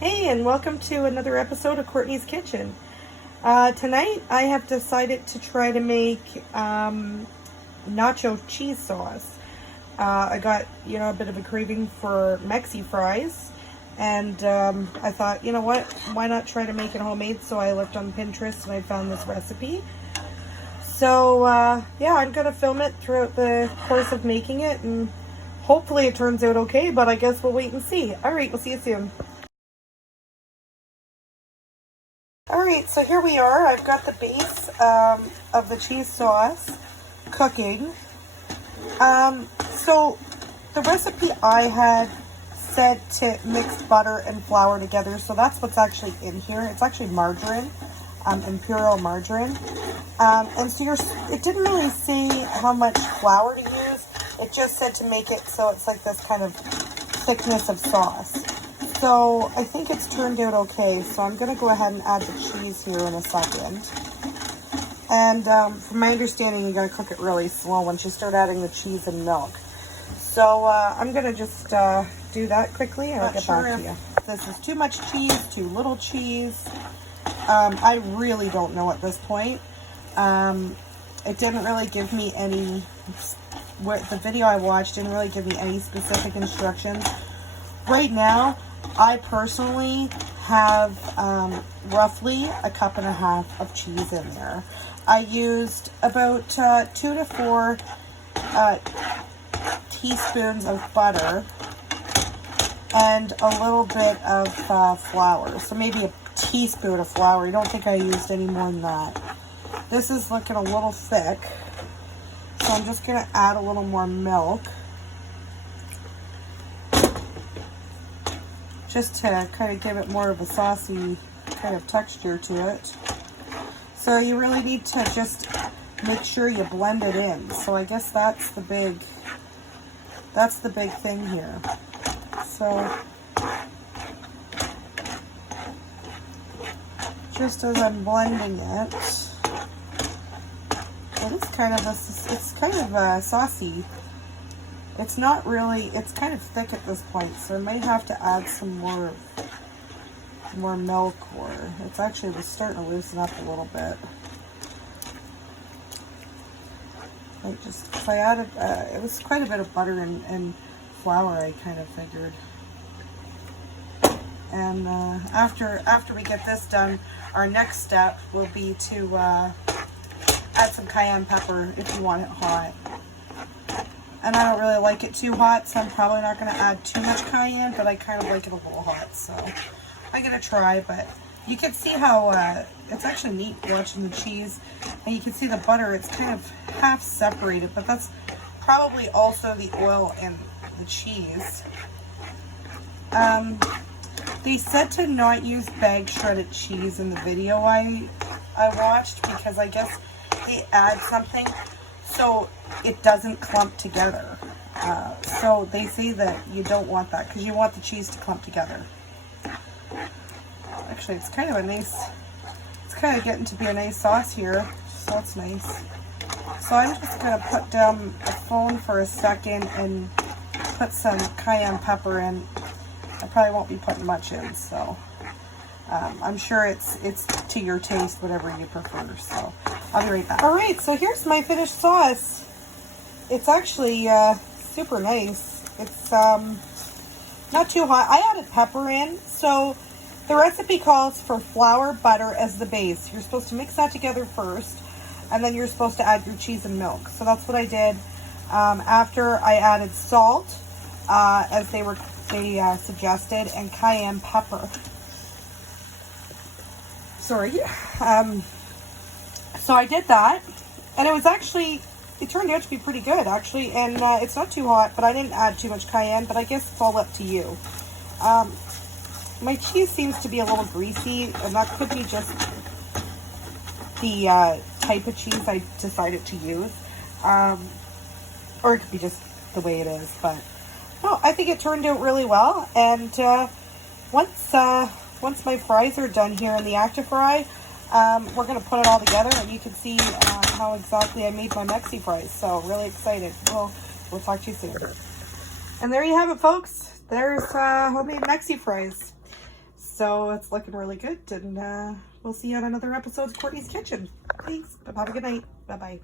Hey, and welcome to another episode of Courtney's Kitchen. Tonight I have decided to try to make nacho cheese sauce. I got, a bit of a craving for mexi fries, and I thought, you know what, why not try to make it homemade? So I looked on Pinterest and I found this recipe. So, yeah, I'm going to film it throughout the course of making it, and hopefully it turns out okay, but I guess we'll wait and see. All right, we'll see you soon. Alright, so here we are. I've got the base of the cheese sauce cooking. So the recipe I had said to mix butter and flour together, so that's what's actually in here. It's actually margarine, imperial margarine. And so it didn't really say how much flour to use. It just said to make it so it's like this kind of thickness of sauce. So I think it's turned out okay. So I'm going to go ahead and add the cheese here in a second. And from my understanding, you got to cook it really slow once you start adding the cheese and milk. So I'm going to just do that quickly and I'll get back to you. This is too much cheese, too little cheese. I really don't know at this point. It didn't really give me any, the video I watched didn't really give me any specific instructions. Right now, I personally have roughly 1.5 cups of cheese in there. I used about 2 to 4 teaspoons of butter and a little bit of flour. So maybe a teaspoon of flour. I don't think I used any more than that. This is looking a little thick, so I'm just going to add a little more milk, just to kind of give it more of a saucy kind of texture to it. So you really need to just make sure you blend it in. So I guess that's the big thing here. So just as I'm blending it, it is kind of saucy. It's not really, it's kind of thick at this point, so I might have to add some more milk, or it's actually starting to loosen up a little bit. Because I added, it was quite a bit of butter and flour, I kind of figured. And after we get this done, our next step will be to add some cayenne pepper if you want it hot. And I don't really like it too hot, so I'm probably not going to add too much cayenne, but I kind of like it a little hot, so I'm going to try. But you can see how it's actually neat watching the cheese, and you can see the butter, it's kind of half separated, but that's probably also the oil and the cheese. They said to not use bag shredded cheese in the video I watched, because I guess they add something so it doesn't clump together. So they say that you don't want that because you want the cheese to clump together. Actually, it's kind of getting to be a nice sauce here, so that's nice. So I'm just going to put down the phone for a second and put some cayenne pepper in. I probably won't be putting much in, so I'm sure it's to your taste, whatever you prefer. So I'll be right back. All right, so here's my finished sauce. It's actually super nice. It's not too hot. I added pepper in, so the recipe calls for flour, butter as the base. You're supposed to mix that together first, and then you're supposed to add your cheese and milk. So that's what I did. After I added salt, as they suggested, and cayenne pepper. Sorry. So I did that, and it turned out to be pretty good, actually, and it's not too hot, but I didn't add too much cayenne, but I guess it's all up to you. My cheese seems to be a little greasy, and that could be just the type of cheese I decided to use, or it could be just the way it is, but no, I think it turned out really well. And once my fries are done here in the Actifry, we're going to put it all together, and you can see how exactly I made my mexi fries. So really excited. We'll talk to you soon. And there you have it, folks. There's homemade mexi fries. So it's looking really good, and we'll see you on another episode of Courtney's Kitchen. Thanks. Have a good night. Bye-bye.